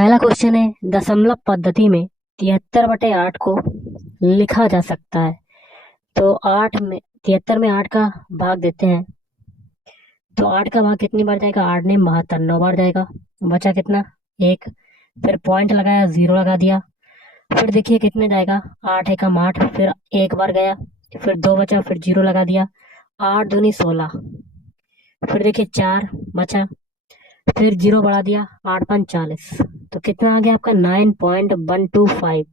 पहला क्वेश्चन है, दशमलव पद्धति में 73/8 को लिखा जा सकता है। तो 73 में 8 का भाग देते हैं। तो 8 का भाग कितनी बार जाएगा? 8 ने 72 9 बार जाएगा। बचा कितना? एक। फिर पॉइंट लगाया, जीरो लगा दिया। फिर देखिए कितने जाएगा? 8 एकम 8, फिर एक बार गया, फिर दो बचा, फिर जीरो लगा दिया। 8 दूनी 16। फिर देखिए 4 बचा, फिर जीरो बढ़ा दिया, 8 5 40। तो कितना आ गया आपका? 9.125।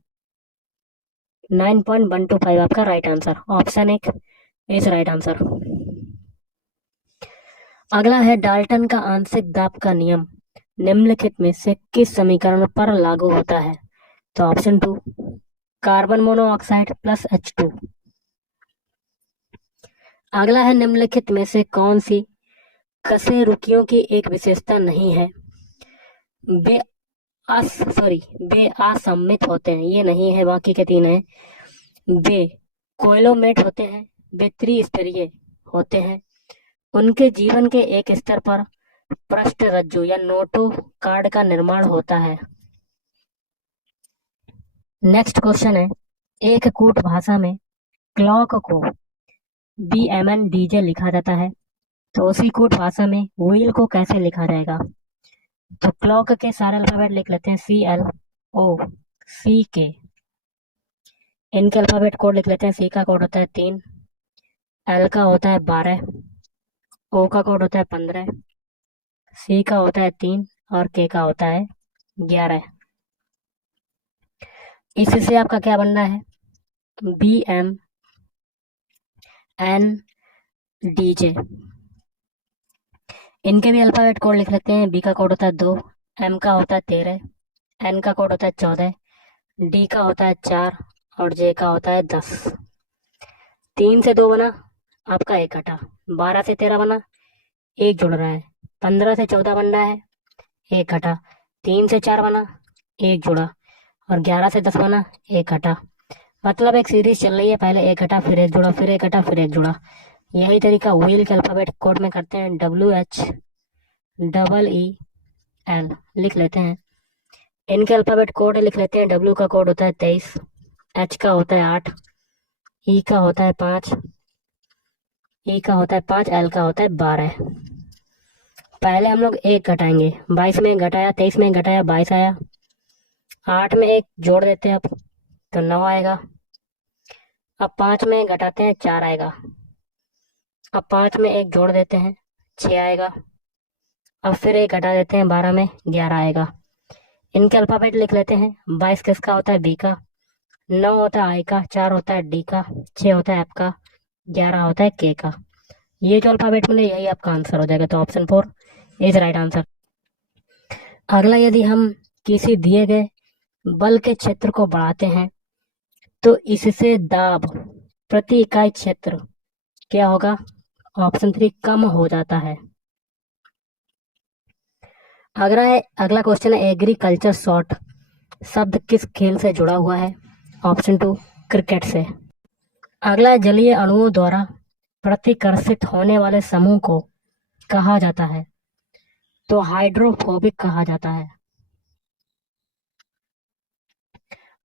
9.125 आपका राइट आंसर। ऑप्शन एक इज राइट आंसर। अगला है, डाल्टन का आंशिक दाब का नियम निम्नलिखित में से किस समीकरण पर लागू होता है? तो option two, carbon monoxide plus H2। अगला है, निम्नलिखित में से कौन सी कशेरुकियों की एक विशेषता नहीं है? वे वे असम्मित होते हैं, ये नहीं है, बाकी के तीन हैं। वे कोइलोमेट होते हैं, वे त्रिस्तरीय होते हैं, उनके जीवन के एक स्तर पर पृष्ठ रज्जु या नोटो कार्ड का निर्माण होता है। नेक्स्ट क्वेश्चन है, एक कूट भाषा में क्लॉक को BMNDJ लिखा जाता है, तो उसी कूट भाषा में व्हील को कैसे लिखा जाएगा? तो क्लॉक के सारे अल्फाबेट लिख लेते हैं, CLOCK। इनके अल्फाबेट कोड लिख लेते हैं। C का कोड होता है 3, L का होता है 12, O का कोड होता है 15, C का होता है 3 और K का होता है 11। इससे आपका क्या बनना है? BMNDJ। इनके भी अल्फाबेट कोड लिख लेते हैं। B का कोड होता है 2, M का होता है 13, N का कोड होता है 14, D का होता है 4 और J का होता है 10। 3 से 2 बना, आपका एक घटा। 12 से 13 बना, एक जुड़ रहा है। 15 से 14 बन रहा है, एक घटा। 3 से 4 बना, एक जुड़ा। और 11 से 10 बना, एक घटा। मतलब एक सीरीज चल रही है, पहले एक घटा, फिर एक जुड़ा, फिर एक घटा, फिर एक जुड़ा। यही तरीका व्हील के अल्फाबेट कोड में करते हैं। WHEEL लिख लेते हैं। इनके अल्फाबेट कोड लिख लेते हैं। W का कोड होता है 23, H का होता है 8, E का होता है 5, E का होता है 5, L का होता है 12। पहले हम लोग एक घटाएंगे। 22 में एक घटाया, 23 में एक घटाया, 22 आया। 8 में एक जोड़ देते हैं अब, तो 9 आएगा। अब 5 में एक घटाते हैं, 4 आएगा। अब 5 में एक जोड़ देते हैं, 6 आएगा। अब फिर एक घटा देते हैं, 12 में 11 आएगा। इनके अल्फाबेट लिख लेते हैं। 22 किसका होता है? B का, 9 होता है I का, 4 होता है D का, 6 होता है F का, 11 होता है K का। ये जो अल्फाबेट मिले यही आपका आंसर हो जाएगा। तो ऑप्शन 4 इज राइट आंसर। अगला, यदि हम किसी दिए गए बल के क्षेत्र को बढ़ाते हैं तो इससे दाब प्रति इकाई क्षेत्र क्या होगा? ऑप्शन 3 कम हो जाता है। अगला क्वेश्चन है, एग्रीकल्चर शॉट शब्द किस खेल से जुड़ा हुआ है? ऑप्शन 2 क्रिकेट से। अगला है, जलीय अणुओं द्वारा प्रतिकर्षित होने वाले समूह को कहा जाता है? तो हाइड्रोफोबिक कहा जाता है।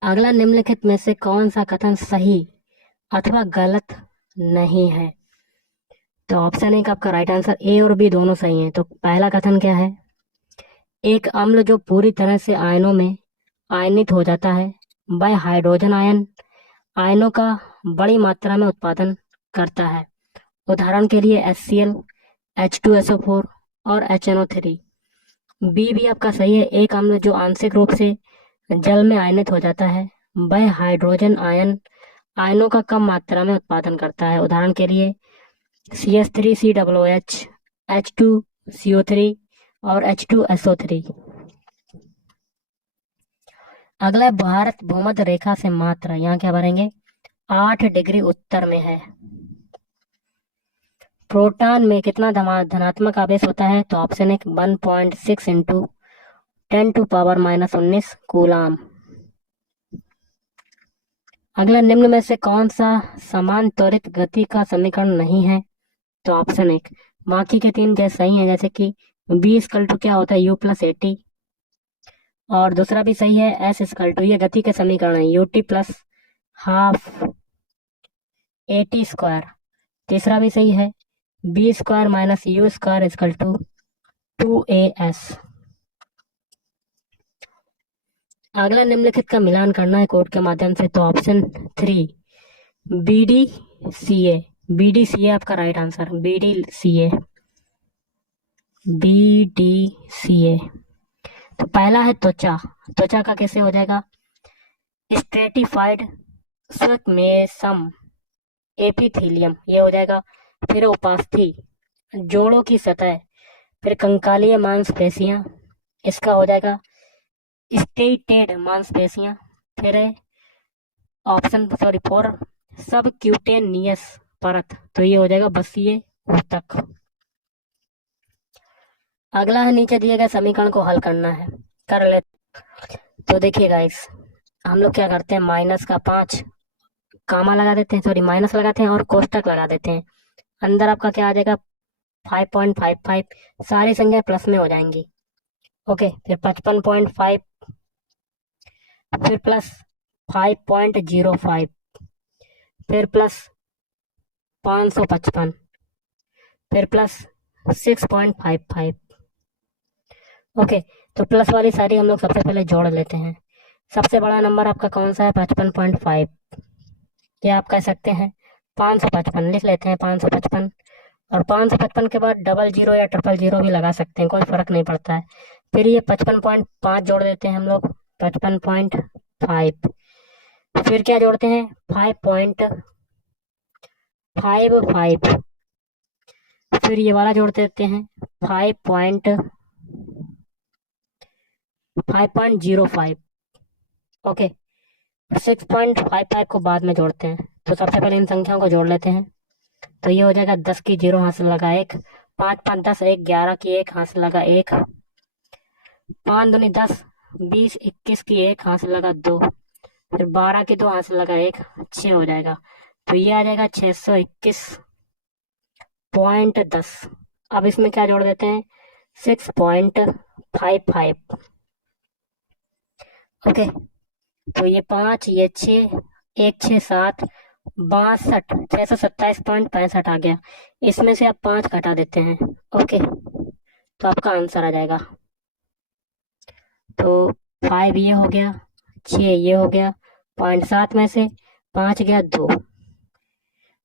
अगला, निम्नलिखित में से कौन सा कथन सही अथवा गलत नहीं है? तो ऑप्शन एक आपका राइट आंसर, ए और बी दोनों सही हैं। तो पहला कथन क्या है? एक अम्ल जो पूरी तरह से आयनों में आयनित हो जाता है वह हाइड्रोजन आयनों का बड़ी मात्रा में उत्पादन करता है। उदाहरण के लिए HCl, H2SO4 और HNO3। बी भी आपका सही है। एक अम्ल जो आंशिक रूप से जल में आयनित हो जाता है वह हाइड्रोजन आयनों का कम मात्रा में उत्पादन करता है। उदाहरण के लिए CH3COOH, H2CO3 और H2SO3। अगला है, भारत भूमध्य रेखा से मात्र, यहाँ क्या भरेंगे, 8 डिग्री उत्तर में है। प्रोटॉन में कितना धनात्मक आवेश होता है? तो ऑप्शन एक 1.6 इंटू 10⁻⁻19 कूलाम। अगला, निम्न में से कौन सा समान त्वरित गति का समीकरण नहीं है? तो ऑप्शन एक, बाकी के तीन जैसे सही हैं, जैसे कि B = क्या होता है? U + AT, और दूसरा भी सही है, एस इक्वल टू, ये गति के समीकरण है, u t plus half a t square. तीसरा भी सही है, v square minus u square equal to 2as। अगला निम्नलिखित का मिलान करना है कोड के माध्यम से, तो option 3 B D C A. B D C A आपका right answer, B D C A, B D C A. तो पहला है त्वचा। त्वचा का कैसे हो जाएगा, स्ट्रेटिफाइड स्क्वेमेसम एपिथेलियम, ये हो जाएगा। फिर उपास्थि, जोड़ों की सतह। फिर कंकालीय मांसपेशियां, इसका हो जाएगा स्टेटेड मांसपेशियां। फिर है ऑप्शन 4 सब क्यूटेनियस परत, तो ये हो जाएगा बसीय ऊतक। अगला है नीचे दिए गए समीकरण को हल करना है, कर ले। तो देखिए गाइस, हम लोग क्या करते हैं, माइनस का 5 कामा लगा देते हैं, सॉरी माइनस लगाते हैं और कोष्टक लगा देते हैं। अंदर आपका क्या आ जाएगा 5.55, सारी संख्या प्लस में हो जाएंगी। ओके, फिर 55.5, फिर प्लस 5.05, फिर प्लस 555, फिर प्लस 6.55। ओके, तो प्लस वाली सारी हम लोग सबसे पहले जोड़ लेते हैं। सबसे बड़ा नंबर आपका कौन सा है, 55.5, ये आप कह सकते हैं 555 लिख लेते हैं, 555। और 555 के बाद डबल जीरो या ट्रिपल जीरो भी लगा सकते हैं, कोई फर्क नहीं पड़ता है। फिर ये 55.5 जोड़ देते हैं हम लोग, 55.5। फिर क्या जोड़ते हैं 5.55, फिर ये वाला जोड़ देते हैं 5.05। ओके, 6.55 को बाद में जोड़ते हैं। तो सबसे पहले इन संख्याओं को जोड़ लेते हैं। तो ये हो जाएगा 10 की 0 हासिल लगा 1, 5 5 10 1, 11 की 1 हासिल लगा 1, 5 दूनी 10, 20 21 की 1 हासिल लगा 2, फिर 12 की 2 हासिल लगा 1, 6 हो जाएगा। तो ये आ जाएगा 621.10। अब इसमें क्या जोड़ देते हैं 6.55। ओके, तो ये 5, ये 6, 1 6 7, 62, 627.65 आ गया। इसमें से आप 5 घटा देते हैं। ओके, तो आपका आंसर आ जाएगा। तो 5 ये हो गया, 6 ये हो गया, 0.7 में से 5 गया 2,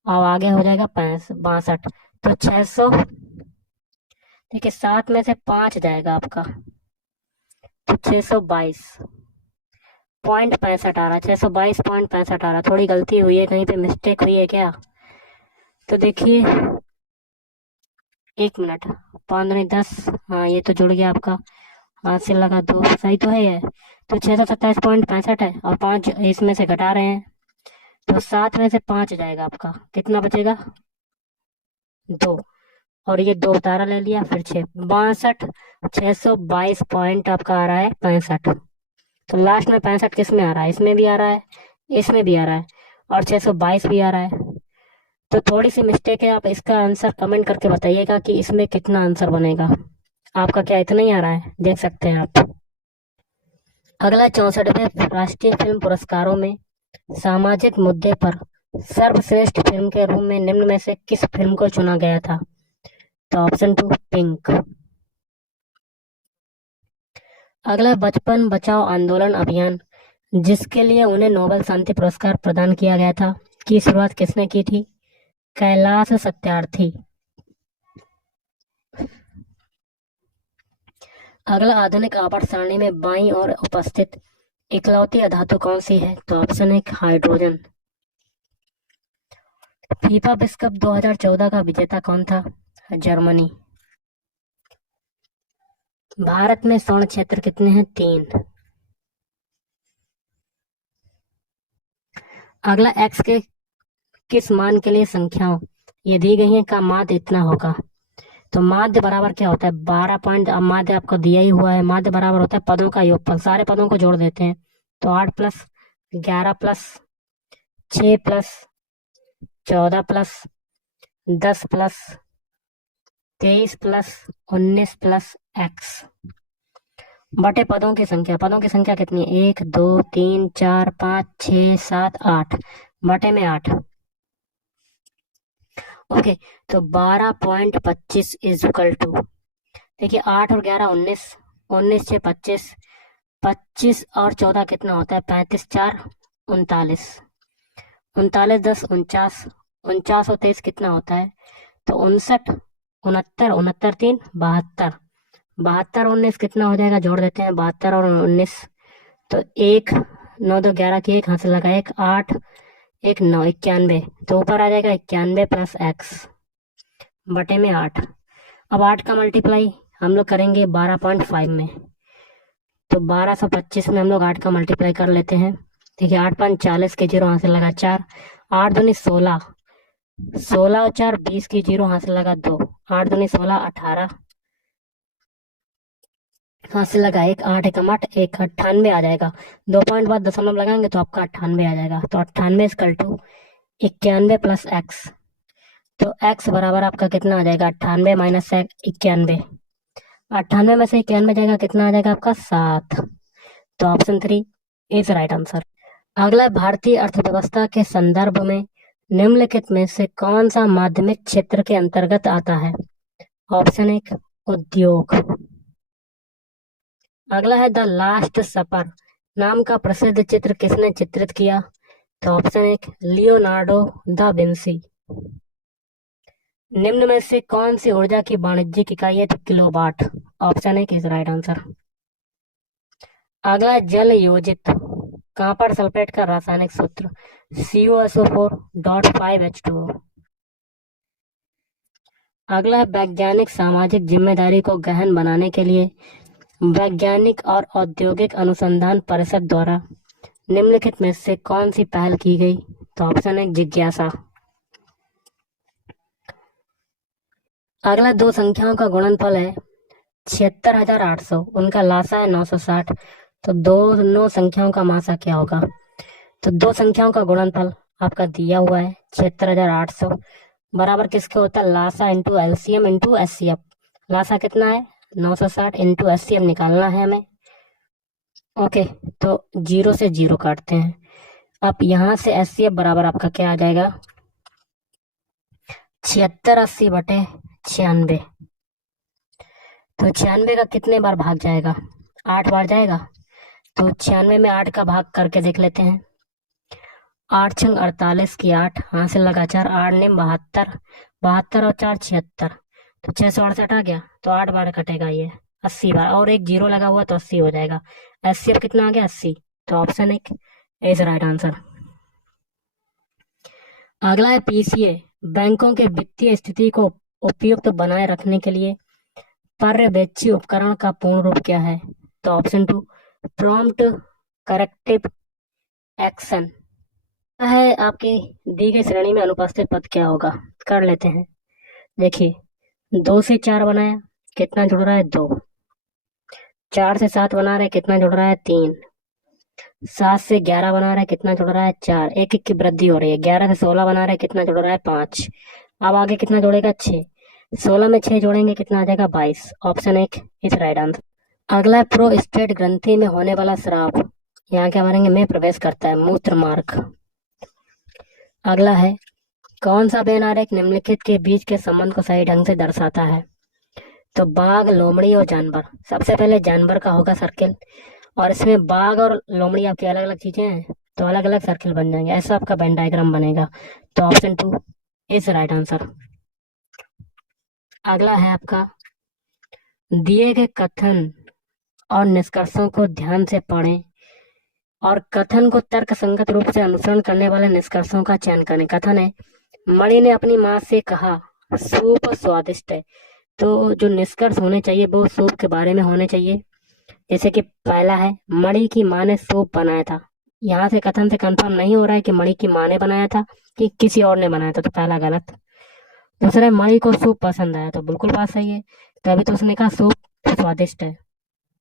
अब आगे हो जाएगा 62। तो 600, देखिए 7 में से 5 जाएगा आपका, तो 622.65 आ रहा, 622.65 आ रहा। थोड़ी गलती हुई है, कहीं पे मिस्टेक हुई है क्या, तो देखिए 1 मिनट, 5 दूनी 10, हाँ ये तो जुड़ गया आपका, हाथ से लगा 2, सही तो है ये। तो 627.65 है और 5 इसमें से घटा रहे हैं, तो 7 में से 5 जाएगा आपका, कितना बचेगा 2, और ये 2 उतारा ले लिया, फिर 6, 62, 622 पॉइंट आपका आ रहा है 65। तो लास्ट में 65 किस में आ रहा है, इसमें भी आ रहा है, इसमें भी आ रहा है, और 622 भी आ रहा है। तो थोड़ी सी मिस्टेक है, आप इसका आंसर कमेंट करके बताइएगा कि इसमें कितना आंसर बनेगा। आपका क्या इतना ही आ रहा है, देख सकते हैं आप। अगला 64वें राष्ट्रीय फिल्म पुरस्कारों में सामाजिक मुद्दे पर सर्वश्रेष्ठ फिल्म के रूप में निम्न में से किस फिल्म को चुना गया था, तो ऑप्शन 2 पिंक। अगला बचपन बचाओ आंदोलन अभियान, जिसके लिए उन्हें नोबेल शांति पुरस्कार प्रदान किया गया था, की शुरुआत किसने की थी, कैलाश सत्यार्थी। अगला आधुनिक आवर्त सारणी में बाईं ओर उपस्थित इकलौती अधातु कौन सी है, तो ऑप्शन है हाइड्रोजन। फीफा विश्व कप 2014 का विजेता कौन था, जर्मनी। भारत में स्वर्ण क्षेत्र कितने हैं, 3। अगला एक्स के किस मान के लिए संख्याओं ये दी गई है का माध्य इतना होगा, तो माध्य बराबर क्या होता है 12 पॉइंट, अब माध्य आपको दिया ही हुआ है, माध्य बराबर होता है पदों का योगफल, सारे पदों को जोड़ देते हैं। तो 8 plus 11 plus 6 plus 14 plus 10 plus 23 plus 19 plus x. बटे पदों की संख्या कितनी है? 1 2 3 4 5 6 7 8 बटे में 8। ओके, तो 12.25 इज इक्वल टू, देखिए 8 और 11 19, 19 से 25, 25 और 14 कितना होता है? 35 4 39, 39 10 49, 49 और 23 कितना होता है? तो 59, 69, 69 3 72, 72 19 कितना हो जाएगा? जोड़ देते हैं 72 और 19, तो एक 9 2 11 की एक हाथ से लगा, एक 8 एक 9 91, तो ऊपर आ जाएगा 91 प्लस एक्स बटे में 8। अब 8 का मल्टीप्लाई हम लोग करेंगे 12.5 में, तो 1225 में हम लोग 8 का मल्टीप्लाई कर लेते हैं। देखिए 8 5 40 के जीरो हाथ से लगा 4, 8 दूनी 16, 16 और 4 20 की जीरो हाथ से लगा 2, 8 दूनी 16 18 हाथ से लगा एक, 8 एकम 8 एक 98 आ जाएगा। 2 पॉइंट बाद दशमलव लगाएंगे तो आपका 98 आ जाएगा। तो 98 इक्वल टू 91 प्लस एक्स, तो एक्स बराबर आपका कितना आ जाएगा? 98 माइनस 91, 98 में से 91 जाएगा कितना आ जाएगा आपका? 7। तो ऑप्शन 3 इज राइट आंसर। अगला, भारतीय अर्थव्यवस्था के संदर्भ में निम्नलिखित में से कौन सा माध्यमिक क्षेत्र के अंतर्गत आता है? ऑप्शन 1 उद्योग। अगला है द लास्ट सपर नाम का प्रसिद्ध चित्र किसने चित्रित किया? तो ऑप्शन 1 लियोनार्डो दा विंसी। निम्न में से कौन सी ऊर्जा की वाणिज्यिक इकाई है? तो kilowatt. Option 1 is right answer. अगला, जल योजित कॉपर सल्फेट का रासायनिक सूत्र CuSO4.5H2O। अगला, वैज्ञानिक सामाजिक जिम्मेदारी को गहन बनाने के लिए वैज्ञानिक और औद्योगिक अनुसंधान परिषद द्वारा निम्नलिखित में से कौन सी पहल की गई? तो ऑप्शन 1 जिज्ञासा। अगला, दो संख्याओं का गुणनफल है 76,800, उनका लासा है 960, तो दोनों संख्याओं का मासा क्या होगा? तो दो संख्याओं का गुणनफल आपका दिया हुआ है 76,800 बराबर किसके होता है? लासा इंटू एलसीएम इंटू एचसीएफ। लासा कितना है? 960 इंटू एचसीएफ निकालना है हमें। ओके, तो जीरो से जीरो काटते हैं। अब यहाँ से एचसीएफ बराबर आपका क्या आ जाएगा? 7680 बटे 96, तो 96 का कितने बार भाग जाएगा? 8 बार जाएगा। तो 96 में 8 का भाग करके देख लेते हैं। 8 छंग 48 की 8 हाथ से लगा 4, 8 ने 72, 72 और 4 76, तो 668 आ गया। तो 8 बार कटेगा ये 80 बार, और एक जीरो लगा हुआ तो 80 हो जाएगा। 80 अब कितना आ गया? 80। तो ऑप्शन 1 इज राइट आंसर। अगला है पीसीए बैंकों के वित्तीय स्थिति को उपयुक्त बनाए रखने के लिए पर्यवेक्षी उपकरण का पूर्ण रूप क्या है? तो ऑप्शन 2 प्रॉम्प्ट करेक्टिव एक्शन है। आपकी दी गई श्रेणी में अनुपस्थित पद क्या होगा? कर लेते हैं। देखिए 2 से 4 बनाया, कितना जुड़ रहा है? 2। 4 से 7 बना रहे, कितना जुड़ रहा है? 3। 7 से 11 बना रहे, कितना जुड़ रहा है? 4। एक एक की वृद्धि हो रही है। 11 से 16 बना रहे, कितना जुड़ रहा है? 5। अब आगे कितना जुड़ेगा? 6। 16 में 6 जोड़ेंगे, कितना आ जाएगा? 22। Option 1 is right answer. अगला है प्रोस्टेट ग्रंथि में होने वाला स्राव, यहाँ क्या मारेंगे? में प्रवेश करता है, मूत्र मार्ग। अगला है कौन सा वेन आरेख निम्नलिखित के बीच के संबंध को सही ढंग से दर्शाता है? तो बाघ, लोमड़ी और जानवर। सबसे पहले जानवर का होगा सर्किल, और इसमें बाघ और लोमड़ी आपकी अलग अलग चीजें हैं, तो अलग अलग सर्किल बन जाएंगे। ऐसा आपका वेन डायग्राम बनेगा। तो ऑप्शन 2 इज राइट आंसर। अगला है आपका दिए गए कथन और निष्कर्षों को ध्यान से पढ़ें और कथन को तर्क संगत रूप से अनुसरण करने वाले निष्कर्षों का चयन करें। कथन है मणि ने अपनी माँ से कहा सूप स्वादिष्ट है। तो जो निष्कर्ष होने चाहिए वो सूप के बारे में होने चाहिए। जैसे कि पहला है मणि की माँ ने सूप बनाया था। यहाँ से कथन से कंफर्म नहीं हो रहा है कि मणि की माँ ने बनाया था कि किसी और ने बनाया था, तो पहला गलत। दूसरा है मणि को सूप पसंद आया, तो बिल्कुल बात सही है, तभी तो उसने कहा सूप स्वादिष्ट है।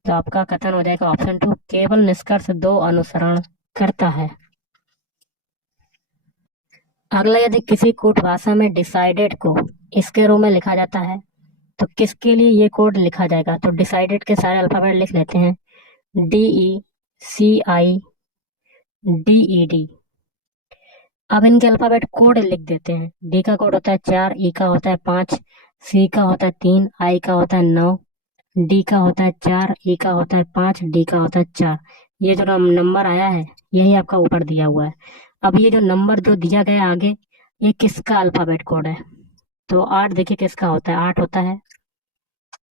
तो आपका कथन हो जाएगा ऑप्शन 2 केवल निष्कर्ष 2 अनुसरण करता है। अगला, यदि किसी कूट भाषा में डिसाइडेड को इसके रूप में लिखा जाता है तो किसके लिए ये कोड लिखा जाएगा? तो डिसाइडेड के सारे अल्फाबेट लिख लेते हैं, DECIDED। अब इनके अल्फाबेट कोड लिख देते हैं। डी का कोड होता है 4, ई का होता है 5, सी का होता है 3, आई का होता है 9, डी का होता है 4, ई का होता है 5, डी का होता है 4। ये जो नंबर आया है यही आपका ऊपर दिया हुआ है। अब ये जो नंबर जो दिया गया है आगे, ये किसका अल्फाबेट कोड है? तो 8 देखिए किसका होता है, 8 होता है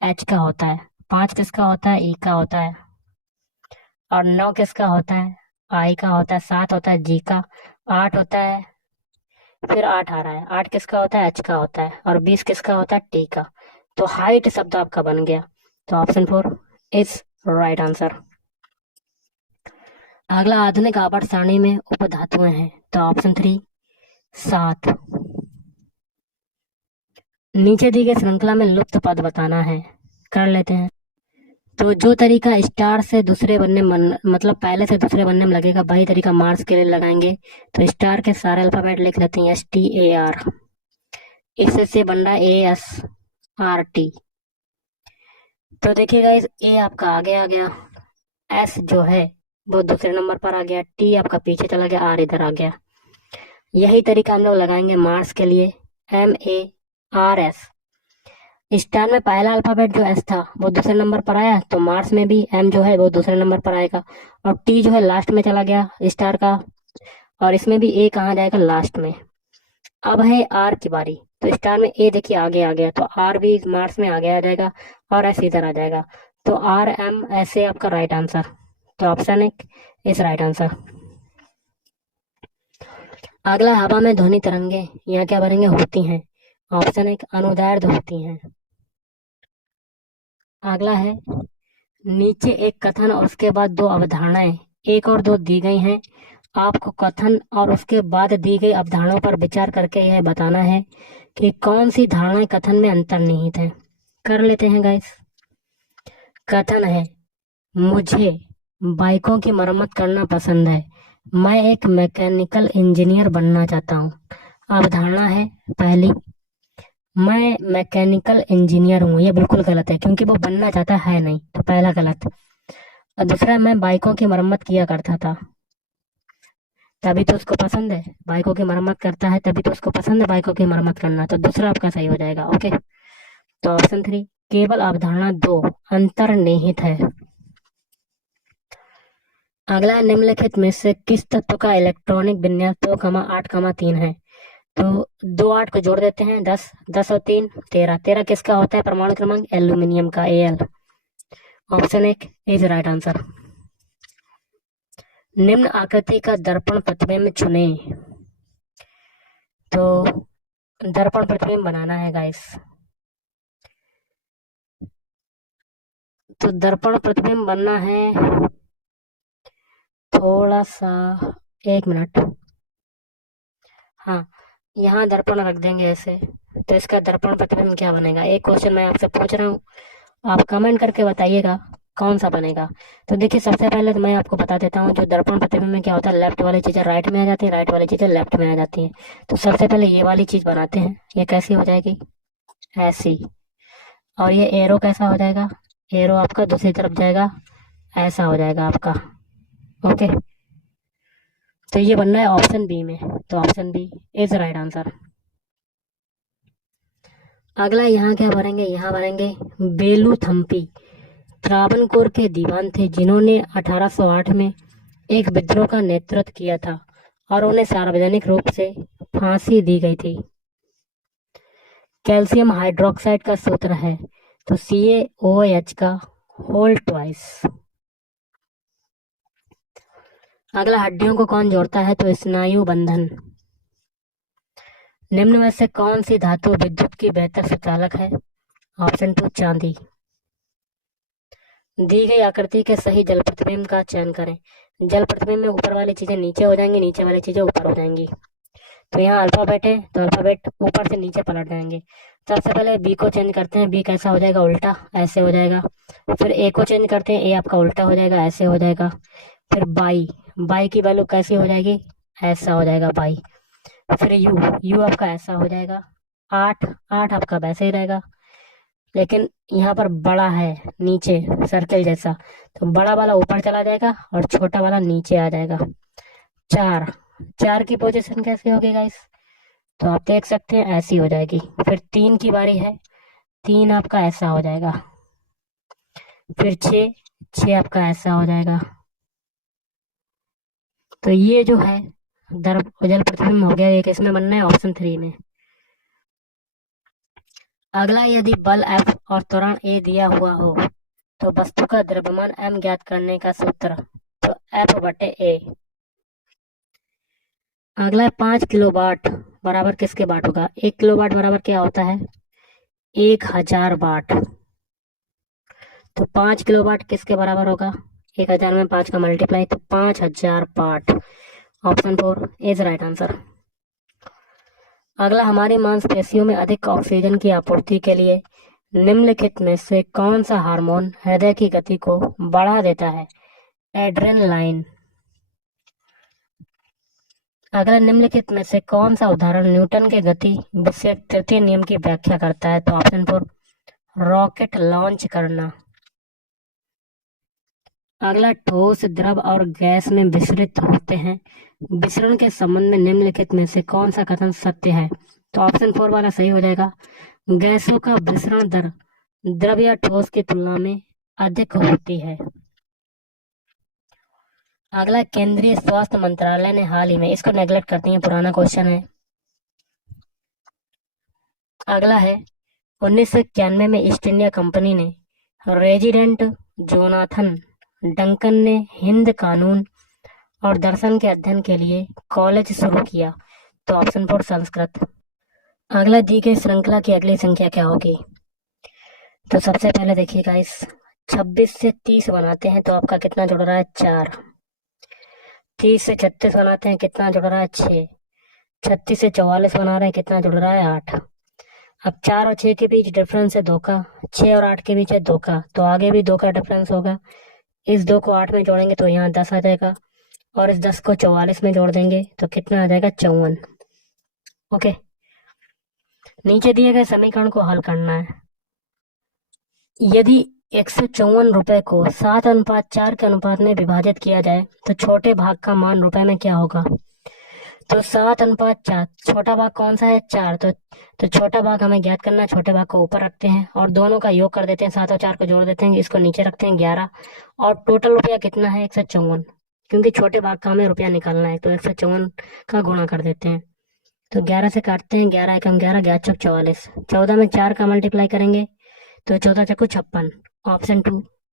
एच का होता है, 5 किसका होता है, ई का होता है, और 9 किसका होता है, आई का होता है, 7 होता है जी का, 8 होता है, फिर 8 आ रहा है, 8 किसका होता है, एच का होता है, और 20 किसका होता है, टी का। तो हाइट शब्द आपका बन गया। तो ऑप्शन 4 इज राइट आंसर। अगला, आधुनिक आवर्त सारणी में उपधातुएं हैं। तो ऑप्शन 3 7। नीचे दी गई श्रृंखला में लुप्त पद बताना है, कर लेते हैं। तो जो तरीका स्टार से दूसरे बनने मतलब पहले से दूसरे बनने में लगेगा, वही तरीका मार्स के लिए लगाएंगे। तो स्टार के सारे अल्फाबेट लिख लेते हैं, STAR। इससे बन रहा है ASRT। तो देखिएगा, इस ए आपका आगे आ गया, एस जो है वो दूसरे नंबर पर आ गया, टी आपका पीछे चला गया, आर इधर आ गया। यही तरीका हम लोग लगाएंगे मार्स के लिए, MARS। स्टार में पहला अल्फाबेट जो एस था वो दूसरे नंबर पर आया, तो मार्स में भी एम जो है वो दूसरे नंबर पर आएगा, और टी जो है लास्ट में चला गया स्टार का, और इसमें भी ए कहाँ जाएगा, लास्ट में। अब है आर की बारी। तो स्टार में ए देखिए आगे आ गया, तो आर भी मार्स में आगे आ जाएगा, और एस इधर आ जाएगा। तो RMS आपका राइट आंसर। तो ऑप्शन इज राइट आंसर। अगला, हवा में ध्वनि तरंगे यहाँ क्या बनेंगे, होती हैं। ऑप्शन 1 अनुदैर्ध्य होती हैं। अगला है, नीचे एक कथन और उसके बाद 2 अवधारणाएं 1 और 2 दी गई हैं। आपको कथन और उसके बाद दी गई अवधारणाओं पर विचार करके यह बताना है कि कौन सी धारणाएं कथन में अंतर्निहित है। कर लेते हैं गाइस। कथन है, मुझे बाइकों की मरम्मत करना पसंद है, मैं एक मैकेनिकल इंजीनियर बनना चाहता हूँ। अवधारणा है पहली, मैं मैकेनिकल इंजीनियर हूँ, ये बिल्कुल गलत है क्योंकि वो बनना चाहता है नहीं, तो पहला गलत। और दूसरा, मैं बाइकों की मरम्मत किया करता था, तभी तो उसको पसंद है, बाइकों की मरम्मत करता है तभी तो उसको पसंद है बाइकों की मरम्मत करना। तो दूसरा आपका सही हो जाएगा। ओके, तो ऑप्शन 3 केवल अवधारणा 2 अंतर्निहित है। अगला, निम्नलिखित में से किस तत्व का इलेक्ट्रॉनिक विन्यास 2,8,3 है? तो 2 8 को जोड़ देते हैं, 10 10 और 3 13। 13 किसका होता है परमाणु क्रमांक? एल्यूमिनियम का, Al। Option 1 is right answer. निम्न आकृति का दर्पण प्रतिबिंब चुने। तो दर्पण प्रतिबिंब बनाना है गाइस। तो दर्पण प्रतिबिंब बनना है, थोड़ा सा 1 मिनट। हाँ, यहाँ दर्पण रख देंगे ऐसे, तो इसका दर्पण प्रतिबिंब क्या बनेगा? एक क्वेश्चन मैं आपसे पूछ रहा हूँ, आप कमेंट करके बताइएगा कौन सा बनेगा। तो देखिए, सबसे पहले तो मैं आपको बता देता हूँ, जो दर्पण प्रतिबिंब में क्या होता है, लेफ्ट वाली चीजें राइट में आ जाती है, राइट वाली चीजें लेफ्ट में आ जाती है। तो सबसे पहले ये वाली चीज बनाते हैं, ये कैसी हो जाएगी, ऐसी। और ये एरो कैसा हो जाएगा, एरो आपका दूसरी तरफ जाएगा, ऐसा हो जाएगा आपका। ओके, तो ये बनना है ऑप्शन बी में। तो option B is right answer. अगला, यहाँ क्या भरेंगे, यहाँ भरेंगे बेलू थम्पी त्रावणकोर के दीवान थे, जिन्होंने 1808 में एक विद्रोह का नेतृत्व किया था और उन्हें सार्वजनिक रूप से फांसी दी गई थी। कैल्शियम हाइड्रोक्साइड का सूत्र है तो CaOH का होल ट्वाइस। अगला, हड्डियों को कौन जोड़ता है? तो स्नायु बंधन। निम्न में से कौन सी धातु विद्युत की बेहतर सुचालक है? ऑप्शन 2 चांदी। दी गई आकृति के सही जल प्रतिबिंब का चयन करें। जल प्रतिबिंब में ऊपर वाली चीजें नीचे हो जाएंगी, नीचे वाली चीजें ऊपर हो जाएंगी। तो यहाँ अल्फाबेट है तो अल्फाबेट ऊपर से नीचे पलट जाएंगे। सबसे पहले बी को चेंज करते हैं, बी कैसा हो जाएगा, उल्टा, ऐसे हो जाएगा। फिर ए को चेंज करते हैं, ए आपका उल्टा हो जाएगा, ऐसे हो जाएगा। फिर बाई, बाई की वैल्यू कैसी हो जाएगी, ऐसा हो जाएगा बाई। फिर यू, यू आपका ऐसा हो जाएगा। 8 8 आपका वैसे ही रहेगा। लेकिन यहाँ पर बड़ा है नीचे सर्कल जैसा, तो बड़ा वाला ऊपर चला जाएगा और छोटा वाला नीचे आ जाएगा। 4, 4 की पोजीशन कैसी होगी गाइस? तो आप देख सकते हैं ऐसी हो जाएगी। फिर 3 की बारी है, 3 आपका ऐसा हो जाएगा। फिर 6, 6 आपका ऐसा हो जाएगा। तो ये जो है दर्प जल प्रतिबिंब हो गया, एक इसमें बनना है ऑप्शन 3 में। अगला, यदि बल F और त्वरण A दिया हुआ हो तो वस्तु का द्रव्यमान m ज्ञात करने का सूत्र, तो F/A। अगला 5 किलोवाट बराबर किसके वाट होगा? 1 किलोवाट बराबर क्या होता है? 1000 वाट। तो 5 किलोवाट किसके बराबर होगा? 1000 में 5 का मल्टीप्लाई, तो 5000 watt. Option 4 is right answer. अगला, हमारी मांसपेशियों में अधिक ऑक्सीजन की आपूर्ति के लिए निम्नलिखित में से कौन सा हार्मोन हृदय की गति को बढ़ा देता है? एड्रेनलाइन। अगला, निम्नलिखित में से कौन सा उदाहरण न्यूटन के गति विषय तृतीय नियम की व्याख्या करता है? तो ऑप्शन 4 रॉकेट लॉन्च करना। अगला, ठोस, द्रव और गैस में विसरित होते हैं, विसरण के संबंध में निम्नलिखित में से कौन सा कथन सत्य है? तो ऑप्शन 4 वाला सही हो जाएगा। गैसों का विसरण दर द्रव या ठोस की तुलना में अधिक होती है। अगला, केंद्रीय स्वास्थ्य मंत्रालय ने हाल ही में, इसको नेगलेक्ट करती है, पुराना क्वेश्चन है। अगला है 1991 में ईस्ट इंडिया कंपनी ने रेजिडेंट जोनाथन डंकन ने हिंद कानून और दर्शन के अध्ययन के लिए कॉलेज शुरू किया। तो ऑप्शन 4 संस्कृत। अगला, दी गई श्रृंखला की अगली संख्या क्या होगी? तो सबसे पहले देखिएगा, इस 26 से 30 बनाते हैं तो आपका कितना जुड़ रहा है? 4। 30 से 36 बनाते हैं, कितना जुड़ रहा है? 6। 36 से 44 बना रहे हैं, कितना जुड़ रहा है? 8। अब 4 और 6 के बीच डिफरेंस है 2 का, 6 और 8 के बीच है 2 का, तो आगे भी 2 का डिफरेंस होगा। इस 2 को 8 में जोड़ेंगे तो यहाँ 10 आ जाएगा, और इस 10 को 44 में जोड़ देंगे तो कितना आ जाएगा? 54। ओके, नीचे दिए गए समीकरण को हल करना है। यदि 154 रुपए को 7:4 के अनुपात में विभाजित किया जाए तो छोटे भाग का मान रुपए में क्या होगा? तो 7:4, छोटा भाग कौन सा है? 4। तो छोटा भाग हमें ज्ञात करना है, छोटे भाग को ऊपर रखते हैं और दोनों का योग कर देते हैं, 7 और 4 को जोड़ देते हैं, इसको नीचे रखते हैं 11, और टोटल रुपया कितना है? 154। क्योंकि छोटे भाग का हमें रुपया निकालना है तो 154 का गुणा कर देते हैं। तो 11 से काटते हैं, 11 एकम 11, 11 चौक 44, 14 में 4 का मल्टीप्लाई करेंगे तो 14 चक्कू 56। ऑप्शन 2